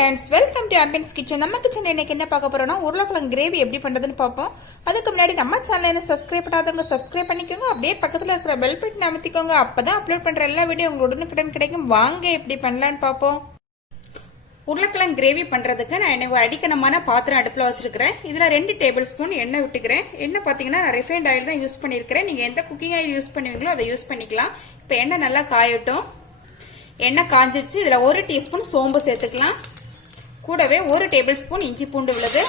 friends, welcome to Ambience kitchen. நம்ம கிச்சன்ல இன்னைக்கு என்ன பார்க்க போறோம்னா உருளைக்கிழங்கு கிரேவி எப்படி பண்றதுன்னு பார்ப்போம். அதுக்கு முன்னாடி நம்ம சேனலை சப்ஸ்கிரைப் பண்ணாதவங்க சப்ஸ்கிரைப் பண்ணிக்கோங்க. அப்படியே பக்கத்துல இருக்கிற பெல் பட்டனை அமுத்திக்கோங்க. அப்பதான் அப்லோட் பண்ற எல்லா வீடியோ உங்களுக்கு உடனுக்குடன் கிடைக்கும். வாங்க எப்படி பண்ணலாம்னு பார்ப்போம். உருளைக்கிழங்கு கிரேவி பண்றதுக்கு நான் ஒரு அடிக்கனமான பாத்திரம் அடுப்புல வச்சிருக்கிறேன். இதுல 2 டேபிள் ஸ்பூன் எண்ணெய் விட்டுக்கிறேன். எண்ணெய் பாத்தீங்கன்னா நான் ரிஃபைண்ட் ஆயில் தான் யூஸ் பண்ணிருக்கிறேன். நீங்க எந்த குக்கிங் ஆயில் யூஸ் பண்ணுவீங்களோ அதை யூஸ் பண்ணிக்கலாம். இப்போ எண்ணெய் நல்லா காயட்டும். எண்ணெய் காஞ்சிடுச்சு. இதுல 1 டீஸ்பூன் சோம்பு சேர்த்துக்கலாம். கூடவே 1 டேபிள் ஸ்பூன் இஞ்சி பூண்டு விழுது.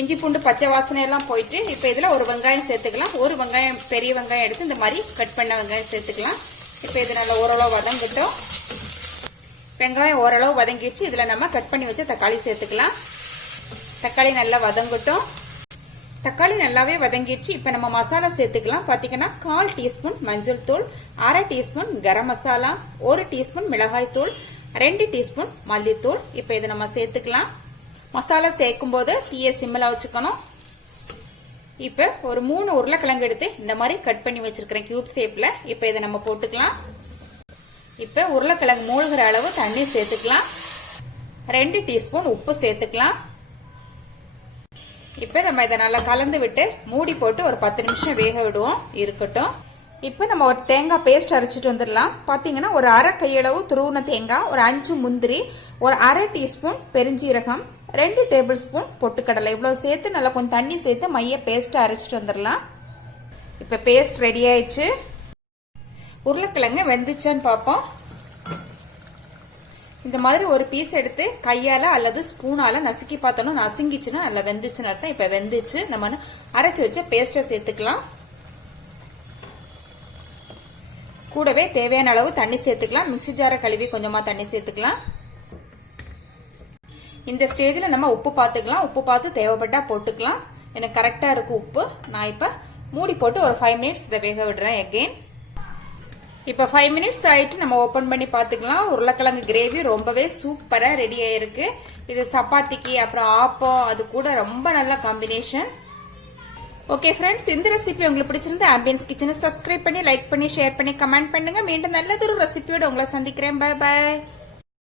இஞ்சி பூண்டு பச்சை வாசனை எல்லாம் போயிட்டு இப்போ இதுல ஒரு வெங்காயம் சேர்த்துக்கலாம். ஒரு வெங்காயம், பெரிய வெங்காயம் எடுத்து இந்த மாதிரி கட் பண்ண வெங்காயம் சேர்த்துக்கலாம். இப்போ இது நல்லா ஓரளவு வதங்கட்டும். வெங்காயம் ஓரளவு வதங்கிடுச்சு. இதுல நம்ம கட் பண்ணி வச்ச தக்காளி சேர்த்துக்கலாம். தக்காளி நல்லா வதங்கட்டும். தக்காளி நல்லாவே வதங்கிடுச்சு. இப்ப நம்ம மசாலா சேர்த்துக்கலாம். பாத்தீங்கன்னா 1/4 டீஸ்பூன் மஞ்சள் தூள், 1/2 டீஸ்பூன் கரம் மசாலா, 1 டீஸ்பூன் மிளகாய் தூள், 2 டீஸ்பூன் மல்லித்தூள். இப்ப இதை நம்ம சேர்த்துக்கலாம். மசாலா சேர்க்கும் போது தீய சிம்மில் வச்சுக்கணும். இப்ப ஒரு 3 உருளைக்கிழங்கு எடுத்து இந்த மாதிரி கட் பண்ணி வச்சிருக்கிறேன் கியூப் ஷேப்ல. இப்ப இதை நம்ம போட்டுக்கலாம். இப்ப உருளைக்கிழங்கு மூழ்கிற அளவு தண்ணி சேர்த்துக்கலாம். 2 டீஸ்பூன் உப்பு சேர்த்துக்கலாம். இப்ப நம்ம இதை நல்லா கலந்து விட்டு மூடி போட்டு ஒரு 10 நிமிஷம் வேக விடுவோம். இருக்கட்டும். இப்ப நம்ம ஒரு தேங்காய் பேஸ்ட் அரைச்சிட்டு வந்துடலாம். பாத்தீங்கன்னா ஒரு 1/2 கையளவு துருவன தேங்காய், ஒரு 5 முந்திரி, ஒரு 1/2 டீஸ்பூன் பெருஞ்சீரகம், 2 டேபிள் ஸ்பூன் பொட்டுக்கடலை, இவ்வளவு சேர்த்து நல்லா கொஞ்சம் தண்ணி சேர்த்து மைய பேஸ்ட் அரைச்சிட்டு வந்துடலாம். இப்ப பேஸ்ட் ரெடி ஆயிடுச்சு. உருளைக்கிழங்கு வெந்துச்சான்னு பார்ப்போம். இந்த மாதிரி ஒரு பீஸ் எடுத்து கையால அல்லது ஸ்பூனால நசுக்கி பார்த்தோம்னா நசுங்கிச்சுன்னா அதுல வெந்துச்சுன்னு அர்த்தம். இப்ப வெந்துச்சு. நம்ம அரைச்சு வச்ச பேஸ்ட சேர்த்துக்கலாம். கூடவே தேவையான அளவு தண்ணி சேர்த்துக்கலாம். மிக்ஸி ஜாரை கழுவி கொஞ்சமா தண்ணி சேர்த்துக்கலாம். இந்த ஸ்டேஜ்ல நம்ம உப்பு பார்த்துக்கலாம். உப்பு பார்த்து தேவைப்பட்டா போட்டுக்கலாம். எனக்கு கரெக்டா இருக்கு உப்பு. நான் இப்ப மூடி போட்டு ஒரு 5 மினிட்ஸ் இதை வேக விடுறேன். அகெயின் இப்ப 5 மினிட்ஸ் ஆயிட்டு நம்ம ஓபன் பண்ணி பாத்துக்கலாம். உருளைக்கிழங்கு கிரேவி ரொம்பவே சூப்பரா ரெடி ஆயிருக்கு. இது சப்பாத்திக்கு அப்புறம் ஆப்பம் அது கூட ரொம்ப நல்ல காம்பினேஷன். ஓகே ஃப்ரெண்ட்ஸ், இந்த ரெசிபி உங்களுக்கு பிடிச்சிருந்தா ஆம்பியன்ஸ் கிச்சனை சப்ஸ்கிரைப் பண்ணி, லைக் பண்ணி, ஷேர் பண்ணி, கமெண்ட் பண்ணுங்க. மீண்டும் நல்லதொரு ரெசிபியோட உங்களை சந்திக்கிறேன். Bye by.